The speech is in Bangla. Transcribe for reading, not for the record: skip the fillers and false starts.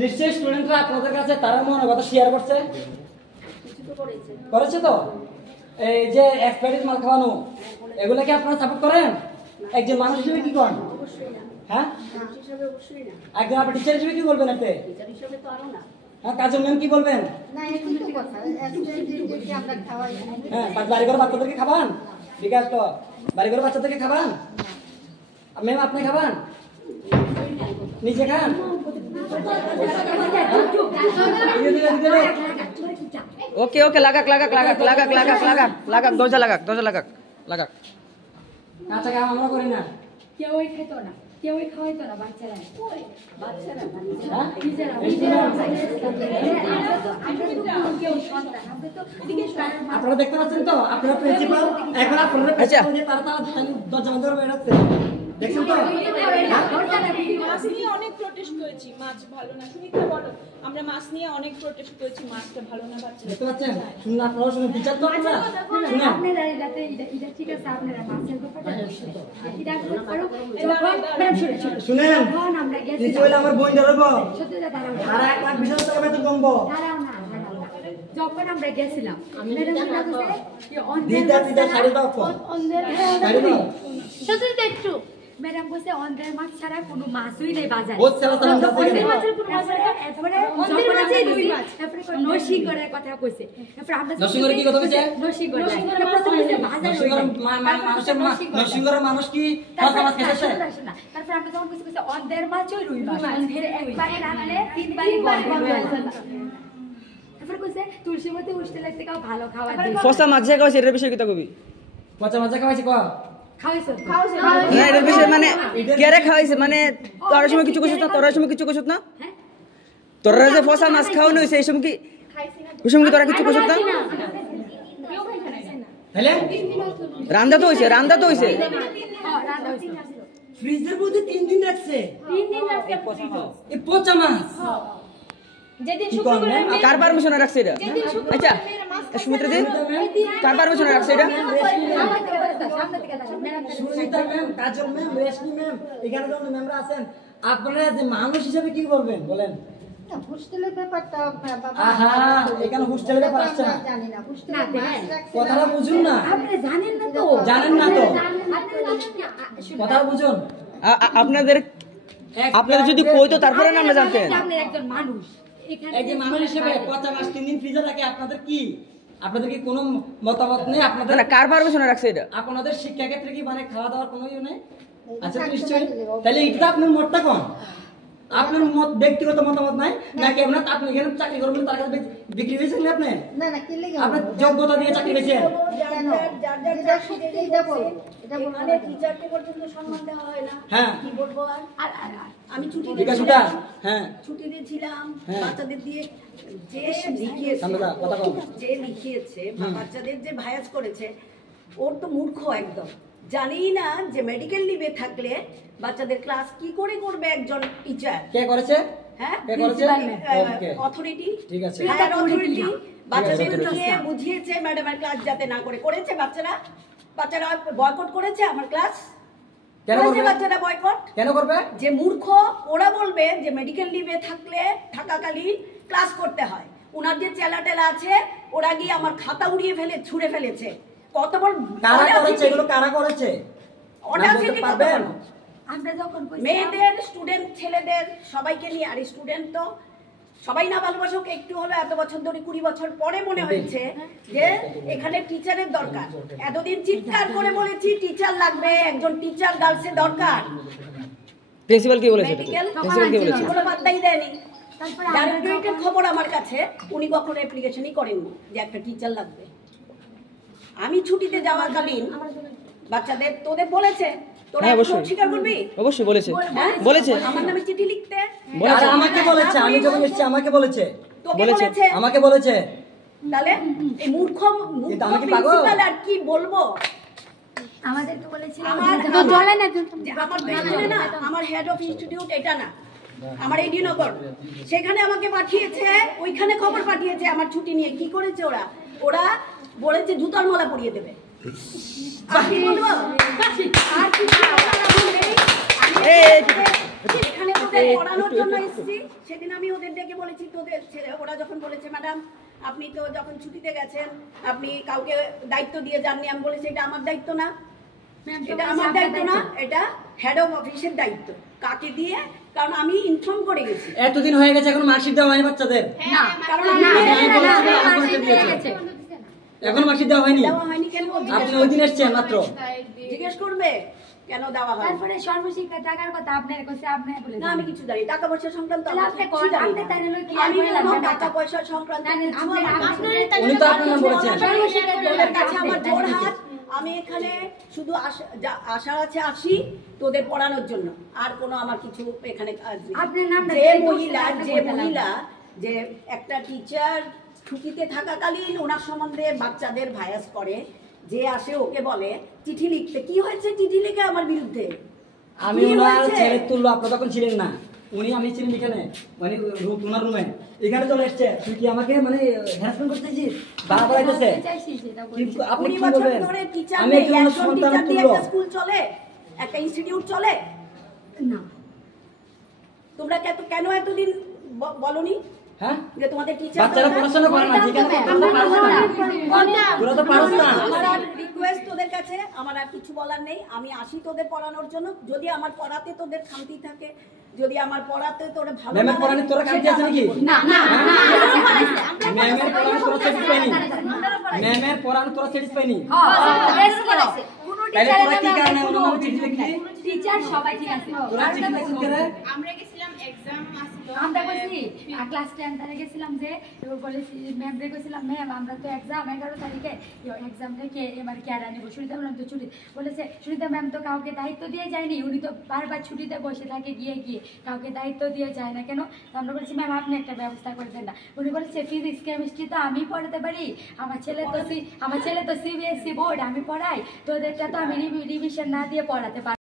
নিশ্চয়ই স্টুডেন্টরা আপনাদের কাছে তার মনের কথা শেয়ার করছে, করেছে তো? এই যে এক্সপায়ারিজ মাল খাওয়ানো, এগুলো কি আপনারা সাপোর্ট করেন? একজন মানুষ হিসেবে কি করেন? হ্যাঁ, একজন আপনি টিচার হিসেবে কি বলবেন? এতে হ্যাঁ, কাজল ম্যাম কি বলবেন? হ্যাঁ, বাড়ি ঘরে বাচ্চাদেরকে খাবান, বিকাশ তো বাড়ি ঘরে বাচ্চাদেরকে খাবান। ম্যাম আপনি খাবান, নিজে খান? ওকে ওকে, লাগাক লাগাক লাগাক লাগাক লাগাক লাগাক লাগাক, দরজা লাগাক, দরজা লাগাক লাগাক। আচ্ছা, কাম আমরা করি না, কেউই খেত না, কেউই খাওয়াইতো না বাচ্চারা। আপনারা দেখতে পাচ্ছেন তো, আপনারা প্রিন্সিপাল এখন আপনারা তারা দরজা বন্ধ করে বেরোচ্ছে, দেখছেন তো? মাছ নিয়ে অনেক প্রোটেস্ট করেছি, মাছ ভালো না। সুমিত্রা বলো, আমরা মাছ নিয়ে অনেক প্রোটেস্ট করেছি, মাছটা ভালো না বাচ্চা। দেখতে পাচ্ছেন? শুনুন, আপনারা শুনুন, টিচার তো আপনারা শুনুন, আপনারা এটা ঠিক আছে, আপনারা মাছের ব্যাপারটা এটা করো। শুনেন, আমরা গেছি, নিচে হইলে আমার বোন দাঁড়াবো, সত্যি দাঁড়াও, আর 1,20,000 টাকা বেতন কমবো। দাঁড়াও না। যখন আমরা গেছিলাম ম্যাডাম ম্যাডাম বলছে অন্ধ্রের মাছ ছাড়া কোনো মাছই নেই বাজারে, নসি করার কথা কইছে। মানুষ কি তারপর আমরা যখন কইছি অন্ধ্রের মাছ ওই রুই মাছ একবারে রাখলে 3 তারপর কইছে তুলসীমতি হোস্টেলের থেকে ভালো খাবার দিই। ফসা মাছ যে খাওয়াইছে এর বিষয়ে কি তা কবি? পচা মাছ খাওয়াইছে কো? খাওয়াইছে না, এর বিষয়ে মানে কেরে খাওয়াইছে, মানে তোর সময় কিছু কইছত না? তোর সময় কিছু কইছত না? তোর যে ফসা মাছ খাওয়ানো হইছে এই সময় কি ওই সময় তোরা কিছু কইছত না? হ্যালো, রান্দা তো হইছে, রান্দা তো হইছে। ফ্রিজের মধ্যে 3 দিন রাখছে, 3 দিন রাখছে এই পচা মাছ। যেদিন শুক্রবারে কার পারমিশনে রাখছে এটা? আচ্ছা সুমিত্রা দি, কার পারমিশনে রাখছে এটা? সুনিতা ম্যাম, কাজল ম্যাম, রেশমি ম্যাম, এখানে যখন ম্যামরা আছেন, আপনারা যে মানুষ হিসেবে কি করবেন বলেন? হোস্টেলের ব্যাপারটা আহা, এখানে হোস্টেলের ব্যাপার আসছে না, জানি না। কথাটা বুঝুন না, আপনি জানেন না তো, জানেন না তো, কথা বুঝুন। আপনাদের যদি কইতো তারপরে না আমরা জানতেন। আপনি একজন মানুষ, এখানে এই যে মানুষ হিসেবে পচা মাছ 3 দিন ফ্রিজে রাখে, আপনাদের কি কোনো মতামত নেই? আপনাদের না, কার পারমিশনে রাখছে এটা? আপনাদের শিক্ষা ক্ষেত্রে কি মানে খাওয়া দাওয়ার কোনো ইয়ে নেই? আচ্ছা, নিশ্চয়ই। তাহলে এটা আপনার মতটা কোন? আপনার মত ব্যক্তিগত মতামত নাই নাকি? আপনার আপনি এখানে চাকরি করবেন, তার কাছে বিক্রি হয়েছেন আপনি? না না, কি লাগে আপনার যোগ্যতা দিয়ে চাকরি পেয়েছেন? কেন? এটা বলো, এটা বলো। মানে টিচারকে পর্যন্ত সম্মান দেওয়া হয় না। হ্যাঁ, কি বলবো আর আমি ছুটি বিকাশটা, দিয়েছিলাম, হ্যাঁ ছুটি দিয়েছিলাম হ্যাঁ। বাচ্চাদের দিয়ে যে লিখিয়েছে, সামনে কথা বল। যে লিখিয়েছে বাচ্চাদের যে ভায়াস করেছে, ওর তো মূর্খ একদম, জানেই না যে মেডিকেল লিভে থাকলে বাচ্চাদের ক্লাস কি করে করবে একজন টিচার। কে করেছে? হ্যাঁ, কে করেছে? ওকে, অথরিটি, ঠিক আছে। হায়ার অথরিটি বাচ্চাদের দিয়ে বুঝিয়েছে ম্যাডামের ক্লাস যাতে না করে, করেছে বাচ্চারা বয়কট করেছে আমার ক্লাস। কেন করেছে করবে? বাচ্চারা বয়কট কেন করবে? যে মূর্খ ওরা বলবে যে মেডিকেল লিভে থাকাকালীন ক্লাস করতে হয়। ওনার যে চেলা আছে ওরা গিয়ে আমার খাতা উড়িয়ে ছুঁড়ে ফেলেছে। কত বড় কারা করেছে এগুলো? কারা করেছে? অডাসিটি পাবেন? আমরা যখন মেয়েদের, স্টুডেন্ট, ছেলেদের সবাইকে নিয়ে। আর স্টুডেন্ট তো সবাই না ভালোবাসুক, একটু হলো এত বছর ধরে 20 বছর পরে মনে হয়েছে যে এখানে টিচারের দরকার। এতদিন চিৎকার করে বলেছি টিচার লাগবে, একজন টিচার গার্লসের দরকার। প্রিন্সিপাল কি বলেছে? প্রিন্সিপাল কি বলেছে? কোনো বার্তাই দেয়নি। ডাইরেক্টরেটের খবর আমার কাছে, উনি কখনো অ্যাপ্লিকেশনই করেননি যে একটা টিচার লাগবে। আমি ছুটিতে যাওয়াকালীন বাচ্চাদের তোদের বলেছে, তোরা স্বীকার করবি? অবশ্যই বলেছে, বলেছে আমার নামে চিঠি লিখতে। আর আমাকে বলেছে, আমি যখন এসেছি আমাকে বলেছে, আমাকে বলেছে। তাহলে এই মূর্খ প্রিন্সিপাল আর কি বলবো? আমাদের তো বলেছিল আমার হেড অফ ইনস্টিটিউট এটা না, আমার এডিনগর, সেখানে আমাকে পাঠিয়েছে, ওইখানে খবর পাঠিয়েছে আমার ছুটি নিয়ে। কি করেছে ওরা বলেছে জুতার মালা পরিয়ে দেবে। আর কি বলবো? আর কি এখানে ওদের পড়ানোর জন্য এসেছি। সেদিন আমি ওদের ডেকে বলেছি, তোদের ছেলে ওরা যখন বলেছে ম্যাডাম আপনি তো যখন ছুটিতে গেছেন আপনি কাউকে দায়িত্ব দিয়ে যাননি, আমি বলেছি এটা আমার দায়িত্ব না, এটা আমার দায়িত্ব না, এটা হেড অফ অফিসের দায়িত্ব। কাকে দিয়ে? কারণ আমি ইনফর্ম করে গেছি। এতদিন হয়ে গেছে এখন মার্কশিট দেওয়া হয়নি বাচ্চাদের, না কারণ এখন মার্কশিট দেওয়া হয়নি। দেওয়া হয়নি কেন আপনি ওই দিন এসছেন মাত্র, জিজ্ঞেস করবে কেন দেওয়া হয়? তারপরে সর্বশিক্ষা টাকার কথা আপনার কাছে আপনি বলে না আমি কিছু জানি টাকা পয়সা সংক্রান্ত তাহলে আপনি কিছু জানি আপনি না। তাই হলো কি আমি আর কোনো টাকা পয়সা সংক্রান্ত কিছু আমার কাছে নেই। উনি তো আপনার নাম বলেছেন। তোদের কাছে আমার জোর হাত, আমি এখানে শুধু আশা আছে আসি তোদের পড়ানোর জন্য, আর কোনো আমার কিছু এখানে কাজ নেই। আপনার নামটা যে কি? মহিলা যে একটা টিচার ছুটিতে থাকাকালীন ওনার সম্বন্ধে বাচ্চাদের ভায়াস করে, যে আসে ওকে বলে চিঠি লিখতে, কি হয়েছে চিঠি লিখে আমার বিরুদ্ধে? আমি কি ওনার হয়েছে? ছেলে তুললো, আপনি তখন ছিলেন না, উনি আমি ছিলেন এখানে, মানে ওনার রুমে এখানে চলে এসছে, তুই কি আমাকে মানে হ্যারাসমেন্ট করতেছিস, বারবার আইতেছে। চাইছি সেটা বলি। কিন্তু আপনি 20 কি বছর বলবেন? ধরে টিচার আমি নেই, একজন একজন সন্তান টিচার দিয়ে তুললো। একটা স্কুল চলে, একটা ইনস্টিটিউট চলে। না তোমরা কেন এতদিন বলনি হ্যাঁ, যে তোমাদের টিচার বাচ্চারা পড়াশোনা করে না, যেখানে তোরা তো পারস না। আমার আর রিকোয়েস্ট তোদের কাছে, আমার আর কিছু বলার নেই। আমি আসি তোদের পড়ানোর জন্য, যদি আমার পড়াতে তোদের খামতি থাকে, যদি আমার পড়াতে তোরা ভালো ম্যামের না পড়ানি লাগে, তোরা খামতি আছে নাকি? না না ম্যামের পড়ানো তোরা স্যাটিসফাই নি, ম্যামের পড়ানো তোরা স্যাটিসফাই নি, তাহলে তোরা কি কারণে ওনার নামে চিঠি লিখলি? টিচার সবাই ঠিক আছে তোরা চিঠি লিখছিস কেন? আমরা গেছিলাম এক্সাম আসলো আমরা কইছি ক্লাস 10 তারিখে গেছিলাম, যে বলেছি ম্যাম রে কইছিলাম ম্যাম আমরা তো এক্সাম 11 তারিখে, এক্সাম থেকে এবার কি আর আনিব? সুনিতা বললাম তো ছুটি, বলেছে সুনিতা ম্যাম তো কাউকে দায়িত্ব দিয়ে যায়নি, উনি তো বারবার ছুটিতে বসে থাকে, গিয়ে কাউকে দায়িত্ব দিয়ে যায় না কেন? তো আমরা বলছি ম্যাম আপনি একটা ব্যবস্থা করে দেন না। উনি বলেছে ফিজিক্স কেমিস্ট্রি তো আমি পড়াতে পারি, আমার ছেলে তো সিবিএসসি বোর্ড, আমি পড়াই, তোদেরটা তো আমি রিভিশন না দিয়ে পড়াতে পারি।